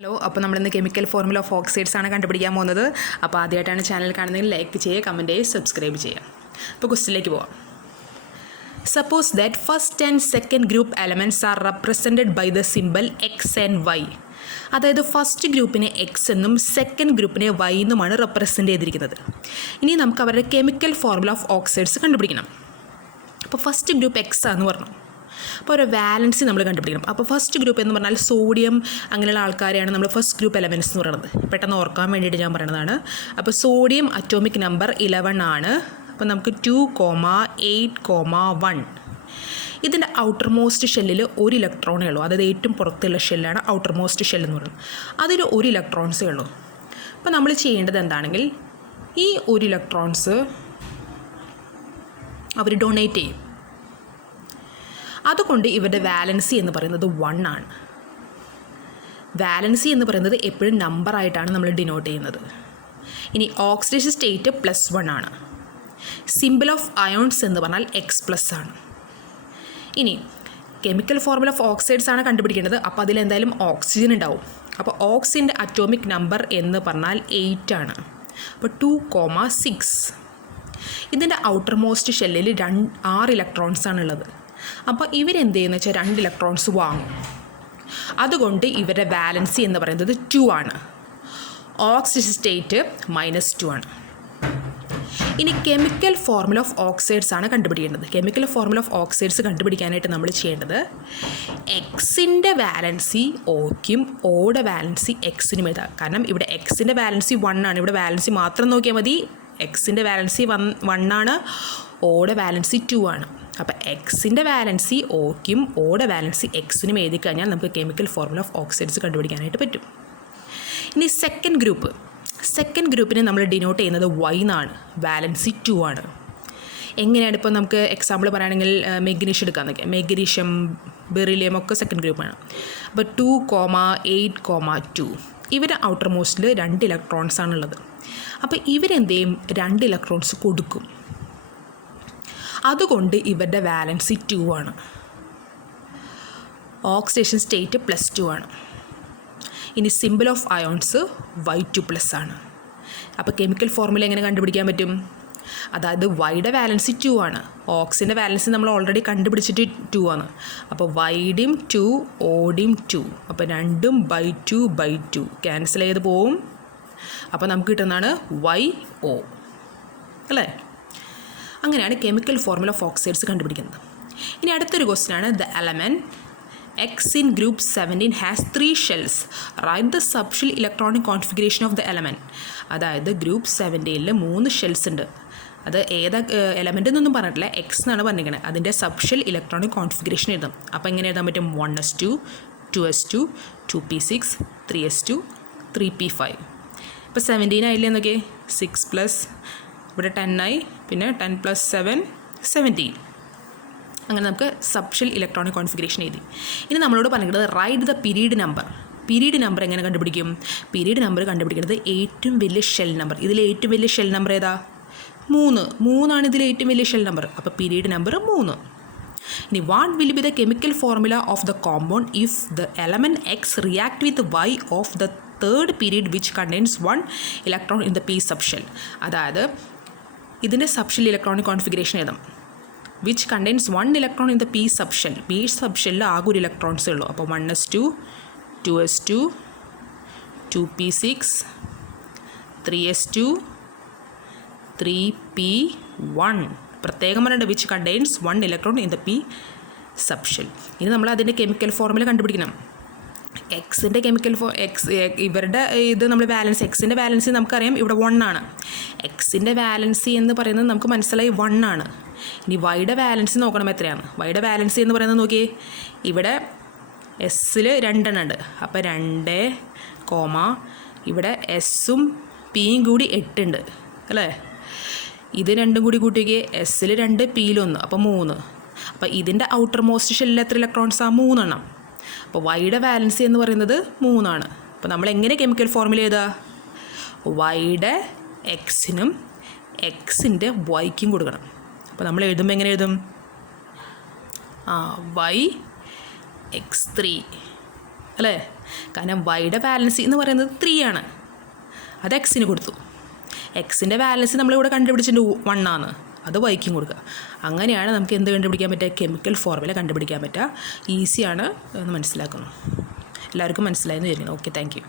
Hello, അപ്പോൾ നമ്മളിന്ന് chemical formula of oxides ആണ് കണ്ടുപിടിക്കാൻ പോകുന്നത്. അപ്പോൾ ആദ്യമായിട്ടാണ് ചാനൽ കാണുന്നതെങ്കിൽ ലൈക്ക് ചെയ്യുക, കമൻറ്റ് ചെയ്യുക, സബ്സ്ക്രൈബ് ചെയ്യുക. അപ്പോൾ ക്വസ്റ്റിലേക്ക് പോവാം. Suppose that first and second group elements are represented by the symbol X and Y. അതായത് ഫസ്റ്റ് ഗ്രൂപ്പിനെ എക്സ് എന്നും സെക്കൻഡ് ഗ്രൂപ്പിനെ വൈ എന്നുമാണ് റെപ്രസെൻറ്റ് ചെയ്തിരിക്കുന്നത്. ഇനി നമുക്ക് അവരുടെ കെമിക്കൽ ഫോർമുല ഓഫ് ഓക്സൈഡ്സ് കണ്ടുപിടിക്കണം. അപ്പോൾ ഫസ്റ്റ് ഗ്രൂപ്പ് എക്സ് ആണെന്ന് പറഞ്ഞു. അപ്പോൾ ഒരു വാലൻസി നമ്മൾ കണ്ടുപിടിക്കണം. അപ്പോൾ ഫസ്റ്റ് ഗ്രൂപ്പ് എന്ന് പറഞ്ഞാൽ സോഡിയം അങ്ങനെയുള്ള ആൾക്കാരെയാണ് നമ്മൾ ഫസ്റ്റ് ഗ്രൂപ്പ് എലമെൻറ്റ്സ് എന്ന് പറയുന്നത്. പെട്ടെന്ന് ഓർക്കാൻ വേണ്ടിയിട്ട് ഞാൻ പറയുന്നതാണ്. അപ്പോൾ സോഡിയം അറ്റോമിക് നമ്പർ 11 ആണ്. അപ്പോൾ നമുക്ക് 2,8,1. ഇതിൻ്റെ ഔട്ടർ മോസ്റ്റ് ഷെല്ലിൽ ഒരു ഇലക്ട്രോണേ ഉള്ളൂ. അതായത് ഏറ്റവും പുറത്തുള്ള ഷെല്ലാണ് ഔട്ടർ മോസ്റ്റ് ഷെൽ എന്ന് പറയുന്നത്. അതിൽ ഒരു ഇലക്ട്രോൺസേ ഉള്ളൂ. അപ്പോൾ നമ്മൾ ചെയ്യേണ്ടത് എന്താണെങ്കിൽ ഈ ഒരു ഇലക്ട്രോൺസ് അവർ ഡൊണേറ്റ് ചെയ്യും. അതുകൊണ്ട് ഇവരുടെ വാലൻസി എന്ന് പറയുന്നത് 1 ആണ്. വാലൻസി എന്ന് പറയുന്നത് എപ്പോഴും നമ്പറായിട്ടാണ് നമ്മൾ ഡിനോട്ട് ചെയ്യുന്നത്. ഇനി ഓക്സിഡേഷൻ സ്റ്റേറ്റ് +1 ആണ്. സിമ്പിൾ ഓഫ് അയോൺസ് എന്ന് പറഞ്ഞാൽ X+ ആണ്. ഇനി കെമിക്കൽ ഫോർമുല ഓഫ് ഓക്സൈഡ്സ് ആണ് കണ്ടുപിടിക്കേണ്ടത്. അപ്പോൾ അതിലെന്തായാലും ഓക്സിജൻ ഉണ്ടാവും. അപ്പോൾ ഓക്സിജൻ്റെ അറ്റോമിക് നമ്പർ എന്ന് പറഞ്ഞാൽ 8 ആണ്. അപ്പോൾ 2,6. ഇതിൻ്റെ ഔട്ടർ മോസ്റ്റ് ഷെല്ലിൽ 6 ഇലക്ട്രോൺസാണ് ഉള്ളത്. അപ്പോൾ ഇവരെന്ത് ചെയ്യുന്നത് വെച്ചാൽ 2 ഇലക്ട്രോൺസ് വാങ്ങും. അതുകൊണ്ട് ഇവരുടെ വാലൻസി എന്ന് പറയുന്നത് 2 ആണ്. ഓക്സിജൻ സ്റ്റേറ്റ് -2 ആണ്. ഇനി കെമിക്കൽ ഫോർമുല ഓഫ് ഓക്സൈഡ്സ് ആണ് കണ്ടുപിടിക്കേണ്ടത്. കെമിക്കൽ ഫോർമുല ഓഫ് ഓക്സൈഡ്സ് കണ്ടുപിടിക്കാനായിട്ട് നമ്മൾ ചെയ്യേണ്ടത് എക്സിൻ്റെ വാലൻസി ഓയ്ക്കും ഓയുടെ വാലൻസി എക്സിനും എഴുതാം. കാരണം ഇവിടെ എക്സിൻ്റെ വാലൻസി 1 ആണ്. ഇവിടെ വാലൻസി മാത്രം നോക്കിയാൽ മതി. എക്സിൻ്റെ വാലൻസി 1 ആണ്, ഓയുടെ വാലൻസി 2 ആണ്. അപ്പോൾ എക്സിൻ്റെ വാലൻസി ഓയ്ക്കും ഓയുടെ വാലൻസി എക്സിനും എഴുതി കഴിഞ്ഞാൽ നമുക്ക് കെമിക്കൽ ഫോർമുല ഓഫ് ഓക്സൈഡ്സ് കണ്ടുപിടിക്കാനായിട്ട് പറ്റും. ഇനി സെക്കൻഡ് ഗ്രൂപ്പിനെ നമ്മൾ ഡിനോട്ട് ചെയ്യുന്നത് Y എന്നാണ്. വാലൻസി 2 ആണ്. എങ്ങനെയാണ് ഇപ്പോൾ നമുക്ക് എക്സാമ്പിൾ പറയുകയാണെങ്കിൽ മെഗ്നീഷ്യം എടുക്കാൻ നോക്കിയാൽ മെഗ്നീഷ്യം, ബെറിലിയം ഒക്കെ സെക്കൻഡ് ഗ്രൂപ്പാണ്. അപ്പോൾ 2,8,2. ഇവരുടെ ഔട്ടർ മോസ്റ്റിൽ 2 ഇലക്ട്രോൺസ് ആണുള്ളത്. അപ്പോൾ ഇവരെന്ത് ചെയ്യും? 2 ഇലക്ട്രോൺസ് കൊടുക്കും. അതുകൊണ്ട് ഇവരുടെ വാലൻസി 2 ആണ്. ഓക്സിഡേഷൻ സ്റ്റേറ്റ് +2 ആണ്. ഇനി സിമ്പിൾ ഓഫ് അയോൺസ് Y2+ ആണ്. അപ്പോൾ കെമിക്കൽ ഫോർമുല എങ്ങനെ കണ്ടുപിടിക്കാൻ പറ്റും? അതായത് വൈയുടെ വാലൻസി 2 ആണ്. ഓക്സിൻ്റെ വാലൻസി നമ്മൾ ഓൾറെഡി കണ്ടുപിടിച്ചിട്ട് 2 ആണ്. അപ്പോൾ വൈഡിയും 2, ഓഡിയും 2. അപ്പോൾ 2/2/2 ക്യാൻസൽ ചെയ്ത് പോവും. അപ്പോൾ നമുക്ക് കിട്ടുന്നതാണ് YO അല്ലേ? അങ്ങനെയാണ് കെമിക്കൽ ഫോർമുല ഓഫ് ഓക്സൈഡ്സ് കണ്ടുപിടിക്കുന്നത്. ഇനി അടുത്തൊരു ക്വസ്റ്റ്യനാണ് the element X in group 17 has 3 shells. Write the subshell electronic configuration of the element. അതായത് ഗ്രൂപ്പ് 17 3 ഷെൽസ് ഉണ്ട്. അത് ഏതാ എലമെൻ്റ് എന്നൊന്നും പറഞ്ഞിട്ടില്ല, X എന്നാണ് പറഞ്ഞിരിക്കുന്നത്. അതിൻ്റെ സബ്ഷെൽ ഇലക്ട്രോണിക് കോൺഫിഗറേഷൻ എഴുതാം. അപ്പോൾ എങ്ങനെ എഴുതാൻ പറ്റും? 1s2, 2s2, 2p6, 3s2, 3p5. ഇപ്പോൾ 17 ആയില്ലേ എന്നൊക്കെ 6+ ഇവിടെ 10 ആയി, പിന്നെ 10 + 7 17. അങ്ങനെ നമുക്ക് സബ്ഷെൽ ഇലക്ട്രോണിക് കോൺഫിഗറേഷൻ എഴുതി. ഇനി നമ്മളോട് പറഞ്ഞിട്ടുള്ളത് write the period number. Period number എങ്ങനെ കണ്ടുപിടിക്കും? പീരീഡ് നമ്പർ കണ്ടുപിടിക്കുന്നത് ഏറ്റവും വലിയ ഷെൽ നമ്പർ. ഇതിൽ ഏറ്റവും വലിയ ഷെൽ നമ്പർ ഏതാ? 3 ആണ് ഇതിൽ ഏറ്റവും വലിയ ഷെൽ നമ്പർ. അപ്പോൾ പീരീഡ് നമ്പർ 3. ഇനി what will be the chemical formula of the compound if the element X react with Y of the third period which contains 1 electron in the p subshell. അതായത് ഇതിൻ്റെ subshell electronic configuration എഴുതാം. Which contains 1 electron in the p subshell. P സബ്ഷെല്ലിൽ ആകെ ഒരു ഇലക്ട്രോൺസേ ഉള്ളൂ. അപ്പോൾ 1s2, 2s2, 2p6, 3s2, 3p1. പ്രത്യേകം പറഞ്ഞിട്ട് which contains 1 electron in the p subshell. ഇനി നമ്മൾ അതിൻ്റെ കെമിക്കൽ ഫോർമുല കണ്ടുപിടിക്കണം. എക്സിൻ്റെ ഇവരുടെ ഇത് നമ്മൾ വാലൻസി, എക്സിൻ്റെ വാലൻസി നമുക്കറിയാം ഇവിടെ 1 ആണ്. എക്സിൻ്റെ വാലൻസി എന്ന് പറയുന്നത് നമുക്ക് മനസ്സിലായി 1 ആണ്. ഇനി വൈയുടെ വാലൻസി നോക്കണം എത്രയാണ്. വൈയുടെ വാലൻസി എന്ന് പറയുന്നത് നോക്കിയേ, ഇവിടെ എസ്സിൽ 2 ഉണ്ട്. അപ്പോൾ 2, ഇവിടെ എസ്സും പിയും കൂടി 8 ഉണ്ട് അല്ലേ? ഇത് 2 കൂടി കൂട്ടിയൊക്കെ എസ്സിൽ 2, പിയിൽ 1, അപ്പോൾ 3. അപ്പോൾ ഇതിൻ്റെ ഔട്ടർ മോസ്റ്റ് ഷെല്ലിൽ എത്ര ഇലക്ട്രോൺസാണ്? 3 എണ്ണം. അപ്പോൾ വൈയുടെ വാലൻസി എന്ന് പറയുന്നത് 3 ആണ്. അപ്പോൾ നമ്മൾ എങ്ങനെ കെമിക്കൽ ഫോർമുല ചെയ്താ? വൈയുടെ എക്സിനും എക്സിൻ്റെ വൈക്കും കൊടുക്കണം. അപ്പോൾ നമ്മൾ എഴുതുമ്പോൾ എങ്ങനെ എഴുതും? y x3 അല്ലേ? കാരണം വൈയുടെ വാലൻസി എന്ന് പറയുന്നത് 3 ആണ്. അത് എക്സിന് കൊടുത്തു. എക്സിൻ്റെ വാലൻസി നമ്മളിവിടെ കണ്ടുപിടിച്ചിട്ട് 1 ആണ്. അത് വൈക്കും കൊടുക്കുക. അങ്ങനെയാണ് നമുക്ക് എന്ത് കണ്ടുപിടിക്കാൻ പറ്റുക? കെമിക്കൽ ഫോർമുല കണ്ടുപിടിക്കാൻ പറ്റുക. ഈസിയാണ് എന്ന് മനസ്സിലാക്കുന്നു. എല്ലാവർക്കും മനസ്സിലായെന്ന് വിചാരിക്കുന്നു. Okay, thank you.